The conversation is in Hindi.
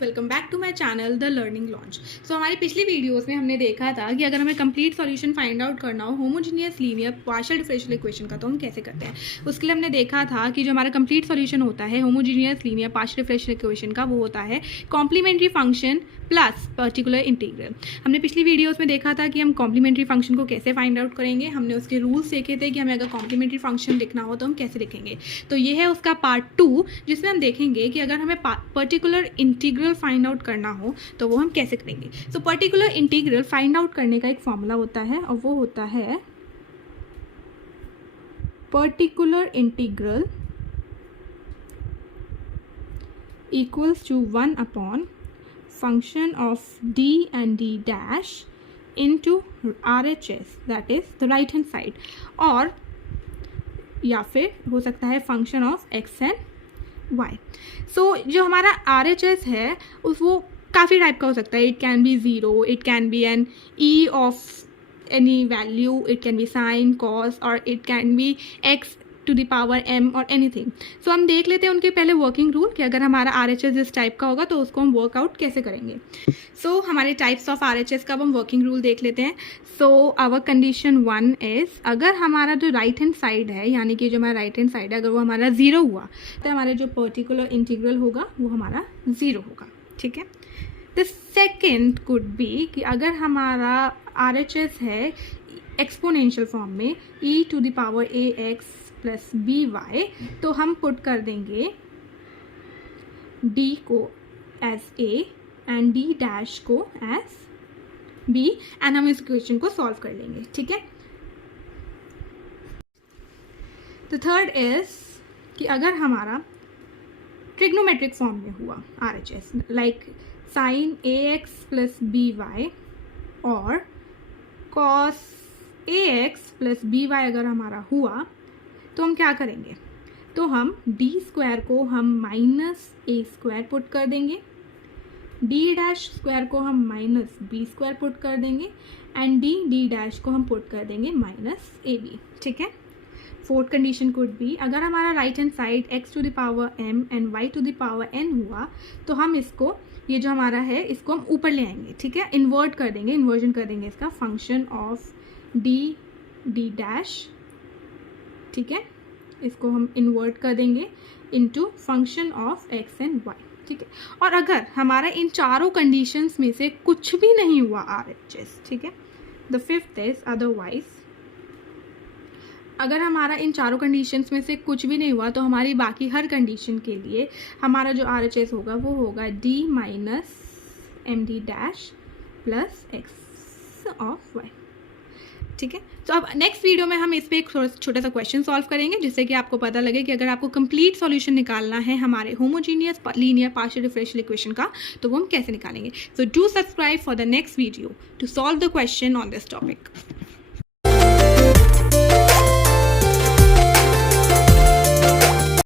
Welcome back to my channel the learning launch. So हमारी पिछली वीडियोस में हमने देखा था कि अगर हमें कंप्लीट सॉल्यूशन फाइंड आउट करना हो homogeneous linear partial differential equation का तो हम कैसे करते हैं। उसके लिए हमने देखा था कि जो हमारा कंप्लीट सॉल्यूशन होता है homogeneous linear partial differential equation का वो होता है complementary function plus particular integral. हमने पिछली वीडियोस में देखा था कि हम कॉम्प्लीमेंट्री फंक्शन को कैसे फाइंड आउट करेंगे। हमने उसके रूल्स देखे थे कि हमें अगर कॉम्प्लीमेंट्री फंक्शन लिखना हो तो हम कैसे लिखेंगे। तो ये है उसका पार्ट 2 जिसमें हम देखेंगे कि अगर हमें पर्टिकुलर इंटीग्रल फाइंड आउट करना हो तो वो हम कैसे करेंगे। So particular integral find out करने का एक फॉर्मूला होता है और वो होता है particular integral equals to 1 upon function of d and d dash into RHS, that is the right hand side, और या फिर हो सकता है function of x and y. So जो हमारा RHS है उस वो काफ़ी टाइप का हो सकता है. It can be 0, it can be an e of any value, it can be sin, cos, or it can be x to the power m और एनीथिंग. सो हम देख लेते हैं उनके पहले वर्किंग रूल कि अगर हमारा RHS इस टाइप का होगा तो उसको हम वर्कआउट कैसे करेंगे. सो हमारे टाइप्स ऑफ RHS का हम वर्किंग रूल देख लेते हैं. सो आवर कंडीशन 1 इज अगर हमारा जो राइट हैंड साइड है यानी कि जो हमारा राइट हैंड साइड है अगर वो हमारा 0 हुआ तो हमारा जो पर्टिकुलर इंटीग्रल होगा वो हमारा 0 होगा. ठीक है. द सेकेंड कुड बी कि अगर हमारा RHS है एक्सपोनेंशियल फॉर्म में e to the power ax plus B Y तो हम पुट कर देंगे d को as a and d dash को एज b एंड हम इस इक्वेशन को सॉल्व कर लेंगे. ठीक है. द थर्ड इज कि अगर हमारा ट्रिग्नोमेट्रिक फॉर्म में हुआ RHS like sine ax plus B Y और cos ax plus B Y अगर हमारा हुआ तो हम क्या करेंगे. तो हम डी स्क्वायर को हम माइनस ए स्क्वायर पुट कर देंगे, डी डैश स्क्वायर को हम माइनस बी स्क्वायर पुट कर देंगे एंड डी डैश को हम पुट कर देंगे माइनस ए बी. ठीक है. फोर्थ कंडीशन कुड बी अगर हमारा right hand side X to the power m and y to the power n हुआ तो हम इसको ये जो हमारा है इसको हम ऊपर ले आएंगे. ठीक है. इन्वर्ट कर देंगे, इन्वर्जन कर देंगे इसका फंक्शन ऑफ डी डैश. ठीक है. इसको हम इन्वर्ट कर देंगे into function of X and Y. ठीक है. और अगर हमारा इन चारों कंडीशंस में से कुछ भी नहीं हुआ RHS. ठीक है. द फिफ्थ इज अदरवाइज अगर हमारा इन चारों कंडीशंस में से कुछ भी नहीं हुआ तो हमारी बाकी हर कंडीशन के लिए हमारा जो RHS होगा वो होगा d minus M D dash plus X of Y. ठीक है. तो अब नेक्स्ट वीडियो में हम इस पर एक छोटा सा क्वेश्चन सॉल्व करेंगे जिससे कि आपको पता लगे कि अगर आपको कंप्लीट सॉल्यूशन निकालना है हमारे homogeneous linear partial differential equation का तो वो हम कैसे निकालेंगे. So do subscribe for the next video to solve the question on this topic.